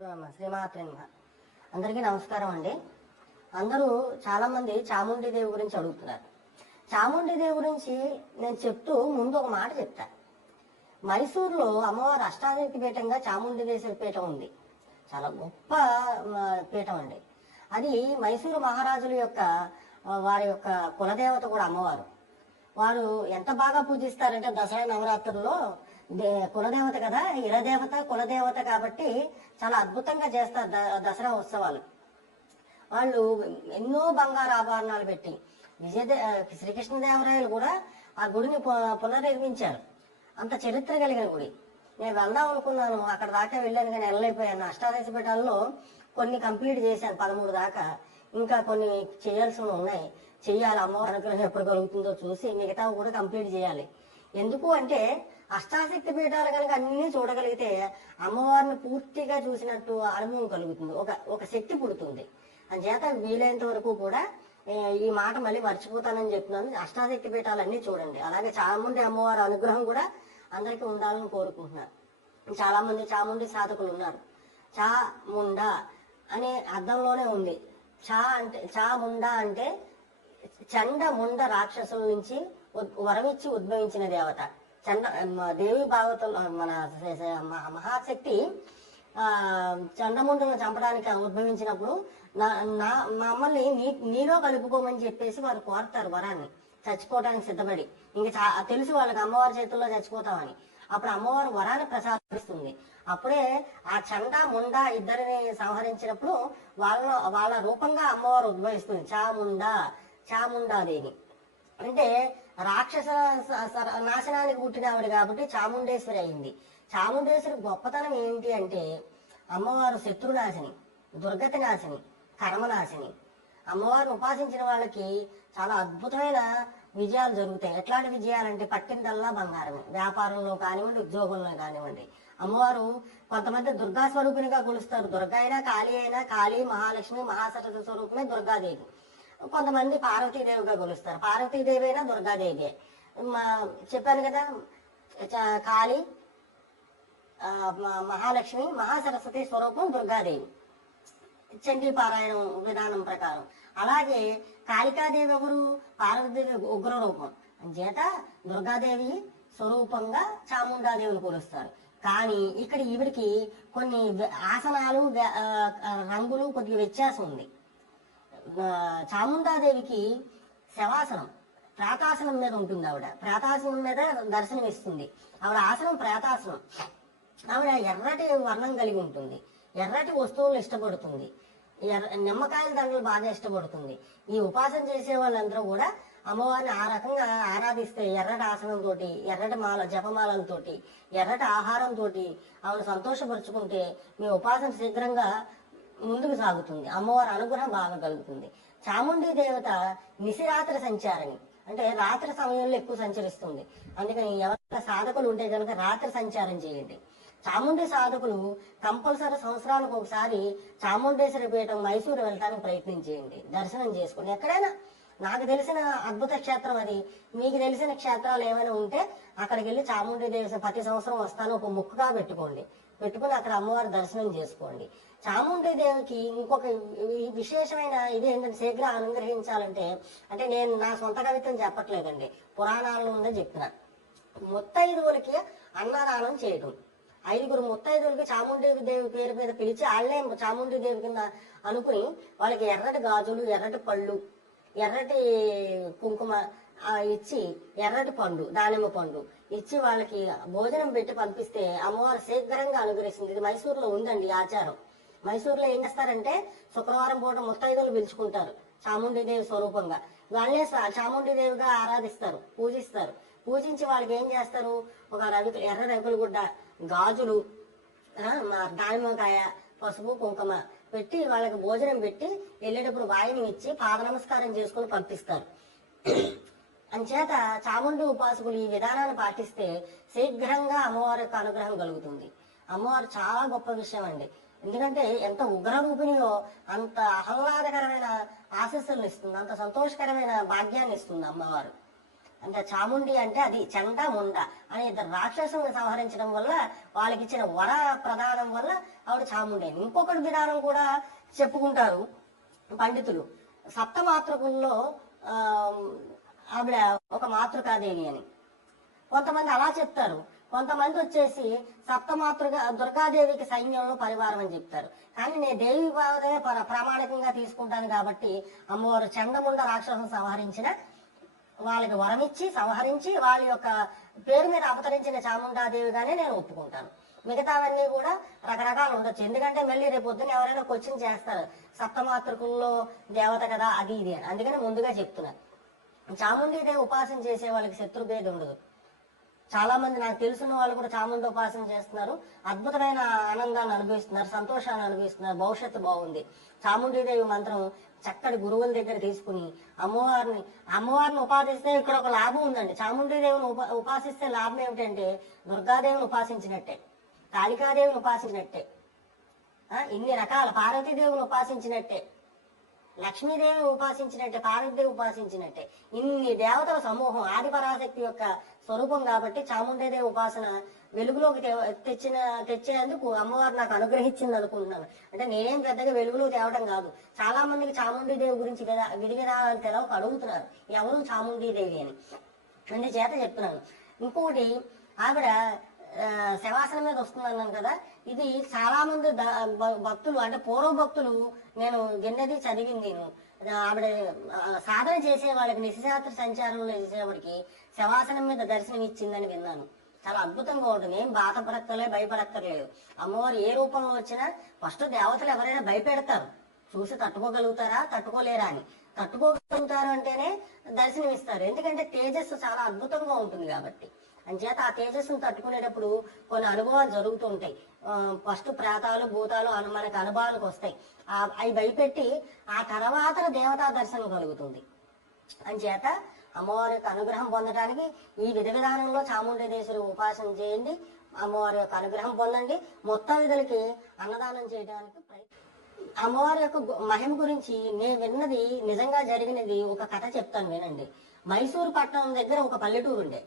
శ్రీమాత్రి అందరికీ నమస్కారం అండి. అందరూ చాలా మంది చాముండి దేవి గురించి అడుగుతున్నారు. చాముండి దేవి గురించి నేను చెప్తూ ముందు ఒక మాట చెప్తా. మైసూరులో అమ్మవారు అష్టాదేవి పీఠంగా చాముండి దేశ పీఠం ఉంది. చాలా గొప్ప పీఠం అండి. అది మైసూరు మహారాజుల యొక్క వారి యొక్క కులదేవత కూడా అమ్మవారు. వారు ఎంత బాగా పూజిస్తారంటే దసరా నవరాత్రుల్లో కులదేవత కదా ఇరదేవత కులదేవత కాబట్టి చాలా అద్భుతంగా చేస్తారు ద- దసరా ఉత్సవాలు. వాళ్ళు ఎన్నో బంగారు ఆభరణాలు పెట్టి విజయదే శ్రీకృష్ణదేవరాయలు కూడా ఆ గుడిని పు- పునర్నిర్మించారు. అంత చరిత్ర కలిగిన గుడి. నేను వెళ్దాం అనుకున్నాను అక్కడ దాకా వెళ్ళాను కానీ వెళ్ళలేకపోయాను. అష్టాదశ పీఠాల్లో కొన్ని కంప్లీట్ చేశాను పదమూడు దాకా. ఇంకా కొన్ని చేయాల్సినవి ఉన్నాయి. చేయాలి అమ్మవారి అనుగ్రహం ఎప్పుడు కలుగుతుందో చూసి మిగతా కూడా కంప్లీట్ చేయాలి. ఎందుకు అంటే అష్టాశక్తి పీఠాలు కనుక అన్ని చూడగలిగితే అమ్మవారిని పూర్తిగా చూసినట్టు అనుభవం కలుగుతుంది. ఒక ఒక శక్తి పుడుతుంది. అంచేత వీలైనంత వరకు కూడా ఈ మాట మళ్ళీ మర్చిపోతానని చెప్తున్నాను. అష్టాశక్తి పీఠాలన్నీ చూడండి. అలాగే చాముండి అమ్మవారి అనుగ్రహం కూడా అందరికీ ఉండాలని కోరుకుంటున్నాను చాలా మంది చాముండి సాధకులు ఉన్నారు. చా ముండా అనే అర్థంలోనే ఉంది. చా అంటే చా ముండా అంటే చండ ముండ రాక్షసుల నుంచి వరం వరమిచ్చి ఉద్భవించిన దేవత. చండ దేవి భాగవతం మన మహాశక్తి ఆ చండముండను చంపడానికి ఉద్భవించినప్పుడు నా నా మమ్మల్ని నీ నీలో కలుపుకోమని చెప్పేసి వారు కోరుతారు వరాన్ని. చచ్చిపోవడానికి సిద్ధపడి. ఇంకా తెలుసు వాళ్ళకి అమ్మవారి చేతుల్లో చచ్చిపోతామని. అప్పుడు అమ్మవారు వరాన్ని ప్రసాదిస్తుంది. అప్పుడే ఆ చండ ముండ ఇద్దరిని సంహరించినప్పుడు వాళ్ళ వాళ్ళ రూపంగా అమ్మవారు ఉద్భవిస్తుంది. చాముండా చాముండాదేవి అంటే రాక్షస నాశనానికి పుట్టినవాడు కాబట్టి చాముండేశ్వరి అయింది. చాముండేశ్వరి గొప్పతనం ఏంటి అంటే అమ్మవారు శత్రునాశిని దుర్గతి నాశిని కర్మనాశిని. అమ్మవారిని ఉపాసించిన వాళ్ళకి చాలా అద్భుతమైన విజయాలు జరుగుతాయి. ఎట్లాంటి విజయాలంటే పట్టిందల్లా బంగారమే. వ్యాపారంలో కానివ్వండి ఉద్యోగంలో కానివ్వండి. అమ్మవారు కొంతమంది దుర్గా స్వరూపినిగా కొలుస్తారు. దుర్గా అయినా కాళీ అయినా కాళీ మహాలక్ష్మి మహాసరస్వతి స్వరూపమే దుర్గాదేవి. కొంతమంది పార్వతీదేవిగా కొలుస్తారు పార్వతీదేవి అయినా దుర్గాదేవి. మా చెప్పాను కదా చ- కాళీ మహాలక్ష్మి మహాసరస్వతి స్వరూపం దుర్గాదేవి. చండీ పారాయణం విధానం ప్రకారం. అలాగే కాళికాదేవి ఎవరు? పార్వతీదేవి ఉగ్ర రూపం చేత దుర్గాదేవి స్వరూపంగా చాముండాదేవిని కొలుస్తారు. కానీ ఇక్కడ ఈవిడికి కొన్ని ఆసనాలు రంగులు కొద్దిగా వ్యత్యాసం ఉంది. చాముండాదేవికి శవాసనం ప్రాతాసనం మీద ఉంటుంది ఆవిడ. ప్రాతాసనం మీద దర్శనం ఇస్తుంది ఆవిడ ఆసనం ప్రాతాసనం. ఆవిడ ఎర్రటి వర్ణం కలిగి ఉంటుంది. ఎర్రటి వస్తువులు ఇష్టపడుతుంది. ఎర్ర నిమ్మకాయల దండలు బాగా ఇష్టపడుతుంది. ఈ ఉపాసన చేసే వాళ్ళందరూ కూడా అమ్మవారిని ఆ రకంగా ఆరాధిస్తే ఎర్రటి ఆసనంతో ఎర్రటి మాల జపమాలంతో ఎర్రటి ఆహారంతో ఆవిడ సంతోషపరుచుకుంటే మీ ఉపాసన శీఘ్రంగా ముందుకు సాగుతుంది. అమ్మవారి అనుగ్రహం బాగా కలుగుతుంది. చాముండి దేవత నిశిరాత్రి సంచారని అంటే రాత్రి సమయంలో ఎక్కువ సంచరిస్తుంది. అందుకని ఎవరైనా సాధకులు ఉంటే కనుక రాత్రి సంచారం చేయండి. చాముండి సాధకులు కంపల్సరీ సంవత్సరాలకు ఒకసారి చాముండేశ్వర పీఠం మైసూరు వెళ్ళడానికి ప్రయత్నం చేయండి. దర్శనం చేసుకోండి ఎక్కడైనా నాకు తెలిసిన అద్భుత క్షేత్రం అది. మీకు తెలిసిన క్షేత్రాలు ఏమైనా ఉంటే అక్కడికి వెళ్ళి చాముండి దేవి ప్రతి సంవత్సరం వస్తాను. ఒక ముక్కుగా పెట్టుకోండి. పెట్టుకుని అక్కడ అమ్మవారి దర్శనం చేసుకోండి. చాముండి దేవికి ఇంకొక విశేషమైన ఇది ఏంటంటే శీఘ్ర అనుగ్రహించాలంటే అంటే నేను నా సొంత కవిత్వం చెప్పట్లేదండి. పురాణాల ఉందని చెప్తున్నా ముత్తైదువులకి అన్నదానం చేయడం ఐదుగురు ముత్తైదువులకి చాముండేవి దేవి పేరు మీద పిలిచి వాళ్ళే చాముండి దేవి కింద అనుకుని వాళ్ళకి ఎర్రటి గాజులు ఎర్రటి పళ్ళు ఎర్రటి కుంకుమ ఇచ్చి ఎర్రటి పండు దానిమ్మ పండు ఇచ్చి వాళ్ళకి భోజనం పెట్టి పంపిస్తే అమ్మవారు శీఘ్రంగా అనుగ్రహిస్తుంది. ఇది మైసూరులో ఉందండి ఆచారం. మైసూరులో ఏం చేస్తారంటే శుక్రవారం పూట ముత్తైదులు పిలుచుకుంటారు చాముండీదేవి స్వరూపంగా. వాళ్ళే చాముండీదేవిగా ఆరాధిస్తారు పూజిస్తారు. పూజించి వాళ్ళకి ఏం చేస్తారు? ఒక రవి ఎర్ర రవికల గుడ్డ గాజులు మా దానిమ్మకాయ పసుపు కుంకుమ పెట్టి వాళ్ళకి భోజనం పెట్టి వెళ్ళేటప్పుడు వాయిని ఇచ్చి పాద నమస్కారం చేసుకుని పంపిస్తారు. అంచేత చాముండి ఉపాసకులు ఈ విధానాన్ని పాటిస్తే శీఘ్రంగా అమ్మవారి యొక్క అనుగ్రహం కలుగుతుంది. అమ్మవారు చాలా గొప్ప విషయం అండి. ఎందుకంటే ఎంత ఉగ్రరూపిణియో అంత ఆహ్లాదకరమైన ఆశస్సులను ఇస్తుంది అంత సంతోషకరమైన భాగ్యాన్ని ఇస్తుంది అమ్మవారు. అంటే చాముండి అంటే అది చండ ముండ అనే ఇద్దరు రాక్షసులను సంహరించడం వల్ల వాళ్ళకి ఇచ్చిన వర ప్రదానం వల్ల ఆవిడ చాముండి అని ఇంకొకటి విధానం కూడా చెప్పుకుంటారు పండితులు. సప్తమాతృకుల్లో ఆ, ఆవిడ ఒక మాతృకాదేవి అని. కొంతమంది అలా చెప్తారు. కొంతమంది వచ్చేసి సప్తమాతృగా దుర్గాదేవికి సైన్యంలో పరివారం అని చెప్తారు. కానీ నేను దేవి భావమే ప్రామాణికంగా తీసుకుంటాను కాబట్టి అమ్మవారు చండముండ రాక్షసం సంహరించిన వాళ్ళకి వరమిచ్చి సంహరించి వాళ్ళ యొక్క పేరు మీద అవతరించిన చాముండాదేవిగానే నేను ఒప్పుకుంటాను. మిగతావన్నీ కూడా రకరకాలు ఉండొచ్చు. ఎందుకంటే మళ్ళీ రేపు పొద్దున ఎవరైనా క్వశ్చన్ చేస్తారు సప్తమాతృకుల్లో దేవత కదా అది ఇది అని. అందుకని ముందుగా చెప్తున్నాను చాముండీదేవి ఉపాసన చేసే వాళ్ళకి శత్రుభేదం ఉండదు. చాలా మంది నాకు తెలిసిన వాళ్ళు కూడా చాముండి ఉపాసన చేస్తున్నారు. అద్భుతమైన ఆనందాన్ని అనుభవిస్తున్నారు సంతోషాన్ని అనుభవిస్తున్నారు భవిష్యత్తు బాగుంది. చాముండీదేవి మంత్రం చక్కటి గురువుల దగ్గర తీసుకుని అమ్మవారిని అమ్మవారిని ఉపాసిస్తే ఇక్కడ ఒక లాభం ఉందండి. చాముండీదేవిని ఉపా ఉపాసిస్తే లాభం ఏమిటంటే దుర్గాదేవిని ఉపాసించినట్టే కాళికాదేవిని ఉపాసించినట్టే ఇన్ని రకాల పార్వతీదేవిని ఉపాసించినట్టే. లక్ష్మీదేవి ఉపాసించినట్టే పార్వతీదేవి ఉపాసించినట్టే. ఇన్ని దేవతల సమూహం ఆదిపరాశక్తి యొక్క స్వరూపం కాబట్టి చాముండేదేవి ఉపాసన వెలుగులోకి తెచ్చిన తెచ్చేందుకు అమ్మవారు నాకు అనుగ్రహించింది అనుకుంటున్నాను. అంటే నేనేం పెద్దగా వెలుగులో తేవడం కాదు. చాలా మందికి చాముండీదేవి గురించి విధ- విధి విధానాలు తెలవక అడుగుతున్నారు. ఎవరు చాముండీదేవి అని? అందుచేత చెప్తున్నాను. ఇంకొకటి ఆవిడ శవాసనం మీద వస్తుందన్నాను కదా. ఇది చాలా మంది భక్తులు అంటే పూర్వ భక్తులు నేను గిన్నెది చదివింది నేను. ఆవిడ సాధన చేసే వాళ్ళకి నిశశాస్త్ర సంచారంలో చేసేవాడికి శవాసనం మీద దర్శనం ఇచ్చిందని విన్నాను. చాలా అద్భుతంగా ఉంటుంది. ఏం బాధపడక్కర్లే భయపడక్కర్లేదు. అమ్మవారు ఏ రూపంలో వచ్చినా ఫస్ట్ దేవతలు ఎవరైనా భయపెడతారు. చూసి తట్టుకోగలుగుతారా తట్టుకోలేరా అని. తట్టుకోగలుగుతారు అంటేనే దర్శనం ఇస్తారు ఎందుకంటే తేజస్సు చాలా అద్భుతంగా ఉంటుంది కాబట్టి. అంచేత ఆ తేజస్సును తట్టుకునేటప్పుడు కొన్ని అనుభవాలు జరుగుతూ ఉంటాయి ఫస్ట్ ప్రాతాలు భూతాలు అను మనకి అనుభవాలకు వస్తాయి. అవి భయపెట్టి ఆ తర్వాత దేవతా దర్శనం కలుగుతుంది. అంచేత అమ్మవారి యొక్క అనుగ్రహం పొందడానికి ఈ విధ విధానంలో చాముండేశ్వరి ఉపాసన చేయండి. అమ్మవారి యొక్క అనుగ్రహం పొందండి. మొత్తం విధులకి అన్నదానం చేయడానికి ప్రయత్నం. అమ్మవారి యొక్క మహిమ గురించి నేను విన్నది నిజంగా జరిగినది ఒక కథ చెప్తాను వినండి. మైసూరు పట్టణం దగ్గర ఒక పల్లెటూరు ఉండే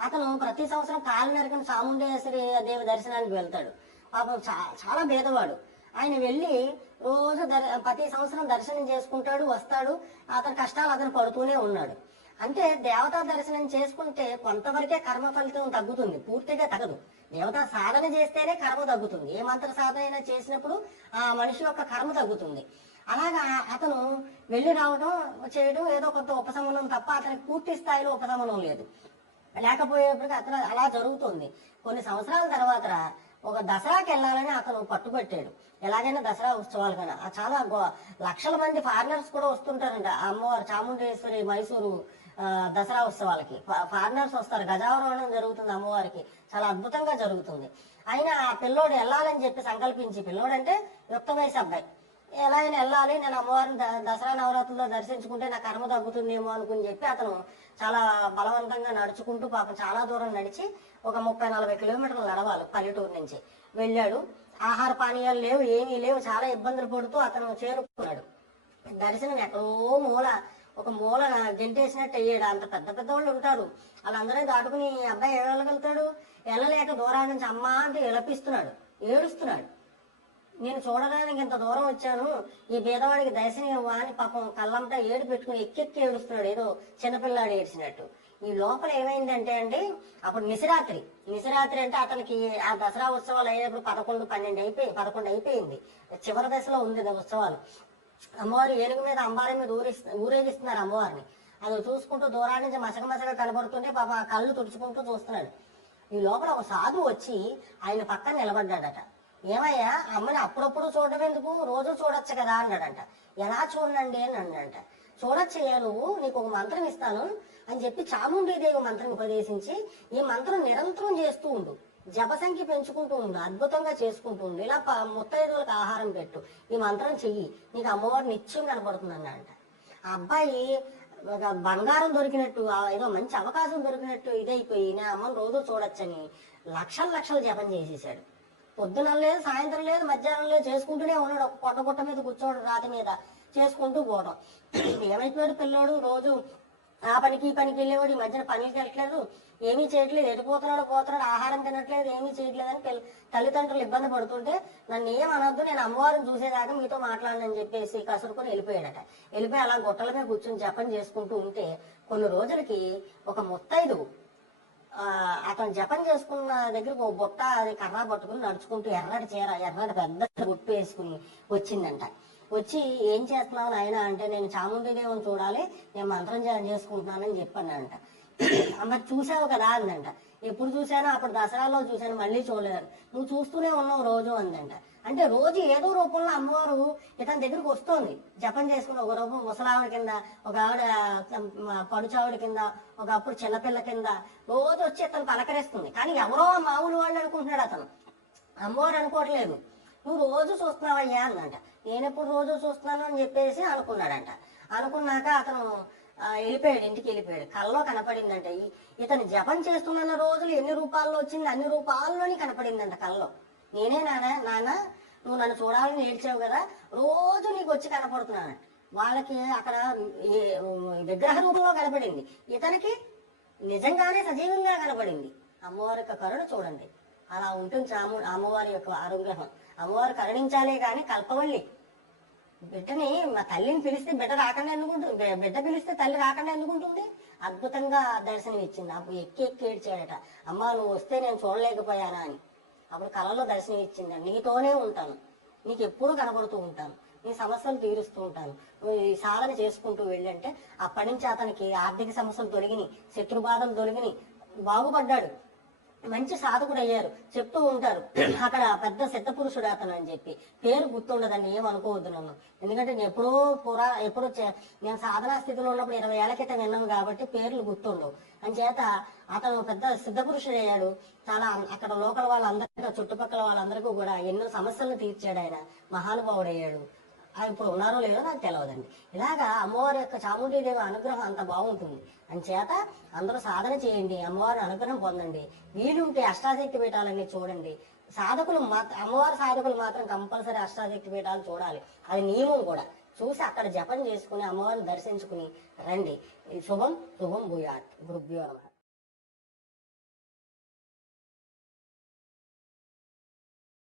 అతను ప్రతి సంవత్సరం కాలినరకన చాముండేశ్వరి దేవి దర్శనానికి వెళ్తాడు. పాపం చాలా భేదవాడు. ఆయన వెళ్ళి రోజు దర్ ప్రతి సంవత్సరం దర్శనం చేసుకుంటాడు వస్తాడు. అతని కష్టాలు అతను పడుతూనే ఉన్నాడు. అంటే దేవతా దర్శనం చేసుకుంటే కొంతవరకే కర్మ ఫలితం తగ్గుతుంది. పూర్తిగా తగ్గదు. దేవతా సాధన చేస్తేనే కర్మ తగ్గుతుంది. ఏ మంత్ర సాధన అయినా చేసినప్పుడు ఆ మనిషి యొక్క కర్మ తగ్గుతుంది. అలాగా అతను వెళ్ళి రావడం చేయడం ఏదో కొంత ఉపశమనం తప్ప అతనికి పూర్తి స్థాయిలో ఉపశమనం లేదు. లేకపోయేప్పటికీ అతను అలా జరుగుతుంది. కొన్ని సంవత్సరాల తర్వాత ఒక దసరాకి వెళ్ళాలని అతను పట్టుబట్టాడు. ఎలాగైనా దసరా ఉత్సవాలు కన్నా చాలా గో- లక్షల మంది ఫారినర్స్ కూడా వస్తుంటారంట. అమ్మవారు చాముండేశ్వరి మైసూరు దసరా ఉత్సవాలకి. ఫారినర్స్ వస్తారు. గజావరోహణం జరుగుతుంది అమ్మవారికి. చాలా అద్భుతంగా జరుగుతుంది. అయినా ఆ పిల్లోడు వెళ్ళాలని చెప్పి సంకల్పించి పిల్లోడంటే యుక్త వయసు అబ్బాయి. ఎలా అయినా వెళ్ళాలి. నేను అమ్మవారిని ద- దసరా నవరాత్రుల్లో దర్శించుకుంటే నా కర్మ తగ్గుతుందేమో అనుకుని చెప్పి అతను చాలా బలవంతంగా నడుచుకుంటూ పాపం చాలా దూరం నడిచి ఒక ముప్పై నలభై కిలోమీటర్లు నడవాలి పల్లెటూరు నుంచి. వెళ్ళాడు. ఆహార పానీయాలు లేవు ఏమీ లేవు. చాలా ఇబ్బందులు పడుతూ అతను చేరుకున్నాడు. దర్శనం ఎక్కడో మూల ఒక మూల గెంటేసినట్టు అయ్యాడు. అంత పెద్ద పెద్ద వాళ్ళు ఉంటారు. వాళ్ళందరూ దాటుకుని అబ్బాయి ఏ వెళ్ళగలుగుతాడు? వెళ్ళలేక దూరం నుంచి అమ్మా అంటే విలపిస్తున్నాడు ఏడుస్తున్నాడు. నేను చూడడానికి ఇంత దూరం వచ్చాను. ఈ భేదవాడికి దర్శనం ఇవ్వా అని పాపం కళ్ళంతా ఏడు పెట్టుకుని ఎక్కెక్కి ఏడుస్తున్నాడు. ఏదో చిన్నపిల్లాడు ఏడ్చినట్టు. ఈ లోపల ఏమైందంటే అండి అప్పుడు నిశరాత్రి నిశరాత్రి అంటే అతనికి ఆ దసరా ఉత్సవాలు అయినప్పుడు పదకొండు పన్నెండు అయిపోయి పదకొండు అయిపోయింది. చివరి దశలో ఉంది ఉత్సవాలు. అమ్మవారు ఏనుగు మీద అంబారి మీద ఊరి ఊరేగిస్తున్నారు అమ్మవారిని. అది చూసుకుంటూ దూరాన్ని నుంచి మసక మసక కనబడుతుంటే పాప కళ్ళు తుడుచుకుంటూ చూస్తున్నాడు. ఈ లోపల ఒక సాధువు వచ్చి ఆయన పక్కన నిలబడ్డాడట. ఏమయ్యా? అమ్మని అప్పుడప్పుడు చూడడం ఎందుకు? రోజు చూడొచ్చు కదా అన్నాడంట. ఎలా చూడండి అని అన్నాడంట. చూడొచ్చయ్యా నువ్వు నీకు ఒక మంత్రం ఇస్తాను అని చెప్పి చాముండీదేవి మంత్రం ఉపదేశించి ఈ మంత్రం నిరంతరం చేస్తూ ఉండు. జపసంఖ్య పెంచుకుంటూ ఉండు అద్భుతంగా చేసుకుంటూ ఉండు. ఇలా ముత్తైదులకు ముత్తైదువులకు ఆహారం పెట్టు. ఈ మంత్రం చెయ్యి. నీకు అమ్మవారు నిత్యం కనపడుతుంది అన్నాడంట. ఆ అబ్బాయి ఒక బంగారం దొరికినట్టు ఏదో మంచి అవకాశం దొరికినట్టు ఇదైపోయి నా అమ్మని రోజు చూడొచ్చని లక్షల లక్షలు జపం చేసేసాడు. పొద్దున లేదు సాయంత్రం లేదు మధ్యాహ్నం లేదు చేసుకుంటూనే ఉన్నాడు. ఒక పొట్ట పొట్ట మీద కూర్చోడు రాతి మీద. చేసుకుంటూ పోవడం. ఏమైపోయాడు పిల్లోడు? రోజు ఆ పనికి ఈ పనికి వెళ్ళేవాడు. ఈ మధ్యన పని చేయట్లేదు. ఏమీ చేయట్లేదు. ఎడిపోతున్నాడు పోతున్నాడు ఆహారం తినట్లేదు. ఏమీ చేయట్లేదు అని తల్లిదండ్రులు ఇబ్బంది పడుతుంటే నన్ను ఏం అనొద్దు. నేను అమ్మవారిని చూసేదాకా మీతో మాట్లాడనని చెప్పేసి కసురుకొని వెళ్ళిపోయాడట. వెళ్ళిపోయి అలా గుట్టల మీద కూర్చొని జపం చేసుకుంటూ ఉంటే కొన్ని రోజులకి ఒక ముత్తైదు అతను జపం చేసుకున్న దగ్గరకు ఒక బుట్ట అది కర్ర పట్టుకుని నడుచుకుంటూ ఎర్రటి చీర ఎర్రటి పెద్ద గుట్టు వేసుకుని వచ్చిందంట. వచ్చి ఏం చేస్తున్నావు నాయన అంటే నేను చాముండిదేవుని చూడాలి నేను మంత్రం జపం చేసుకుంటున్నానని చెప్పానంట మరి చూసావు కదా అందంట ఎప్పుడు చూసాను అప్పుడు దసరాలో చూశాను మళ్ళీ చూడలేదు నువ్వు చూస్తూనే ఉన్నావు రోజు అందంట. అంటే రోజు ఏదో రూపంలో అమ్మవారు ఇతని దగ్గరికి వస్తోంది. జపం చేసుకుని ఒక రూపం ముసలావిడ కింద ఒక ఆవిడ పడుచావిడ కింద ఒక అప్పుడు చిన్నపిల్ల కింద రోజు వచ్చి ఇతను పలకరిస్తుంది కానీ ఎవరో మామూలు వాళ్ళు అనుకుంటున్నాడు అతను. అమ్మవారు అనుకోవట్లేదు. నువ్వు రోజు చూస్తున్నావయ్యా అందంట నేను ఎప్పుడు రోజు చూస్తున్నాను అని చెప్పేసి అనుకున్నాడంట. అనుకున్నాక అతను వెళ్ళిపోయాడు ఇంటికి వెళ్ళిపోయాడు. కల్లో కనపడిందంట ఇతను జపం చేస్తున్న రోజులు ఎన్ని రూపాల్లో వచ్చింది అన్ని రూపాల్లోని కనపడిందంట కల్లో నేనే నాన్న నాన్న నువ్వు నన్ను చూడాలని ఏడ్చావు కదా రోజు నీకు వచ్చి కనపడుతున్నాను. వాళ్ళకి అక్కడ విగ్రహ రూపంలో కనపడింది. ఇతనికి నిజంగానే సజీవంగా కనపడింది. అమ్మవారి యొక్క కరుణ చూడండి. అలా ఉంటుంది చాము అమ్మవారి యొక్క అనుగ్రహం అమ్మవారు కరుణించాలే కానీ కల్పవల్లి బిడ్డని మా తల్లిని పిలిస్తే బిడ్డ రాకుండా ఎందుకుంటుంది? బిడ్డ పిలిస్తే తల్లి రాకుండా ఎందుకుంటుంది? అద్భుతంగా దర్శనం ఇచ్చింది. అప్పుడు ఎక్కి ఎక్కి ఏడ్చాడట. అమ్మా నువ్వు వస్తే నేను చూడలేకపోయానా? అని. అప్పుడు కళలో దర్శనం ఇచ్చింది. నీతోనే ఉంటాను. నీకు ఎప్పుడూ కనబడుతూ ఉంటాను. నీ సమస్యలు తీరుస్తూ ఉంటాను. నువ్వు ఈ సాధన చేసుకుంటూ వెళ్ళంటే అప్పటి నుంచి అతనికి ఆర్థిక సమస్యలు తొలగిని శత్రు బాధలు తొలగిని బాగుపడ్డాడు. మంచి సాధకుడు అయ్యారు. చెప్తూ ఉంటారు అక్కడ పెద్ద సిద్ధ పురుషుడు అతను అని చెప్పి. పేరు గుర్తుండదండి ఏమనుకోవద్దు నన్ను. ఎందుకంటే నేను ఎప్పుడో పురా ఎప్పుడో చే- నేను సాధనా స్థితిలో ఉన్నప్పుడు ఇరవై ఏళ్ళ క్రితం విన్నాను కాబట్టి పేర్లు గుర్తుండవు. చేత అతను పెద్ద సిద్ధ పురుషుడు అయ్యాడు. చాలా అక్కడ లోకల్ వాళ్ళందరికీ చుట్టుపక్కల వాళ్ళందరికీ కూడా ఎన్నో సమస్యలను తీర్చాడు ఆయన. మహానుభావుడు అయ్యాడు. ఆయన ఇప్పుడు ఉన్నారో లేదో నాకు తెలియదండి ఇలాగా అమ్మవారి యొక్క చాముండీదేవి అనుగ్రహం అంత బాగుంటుంది. అంచేత అందరూ సాధన చేయండి అమ్మవారి అనుగ్రహం పొందండి. వీలుంటే అష్టాశక్తి పీఠాలన్నీ చూడండి. సాధకులు మాత్రం అమ్మవారి సాధకులు మాత్రం కంపల్సరీ అష్టాశక్తి పీఠాలు చూడాలి. అది నియమం కూడా. చూసి అక్కడ జపం చేసుకుని అమ్మవారిని దర్శించుకుని రండి. శుభం శుభం భూయాత్. గురుభ్యో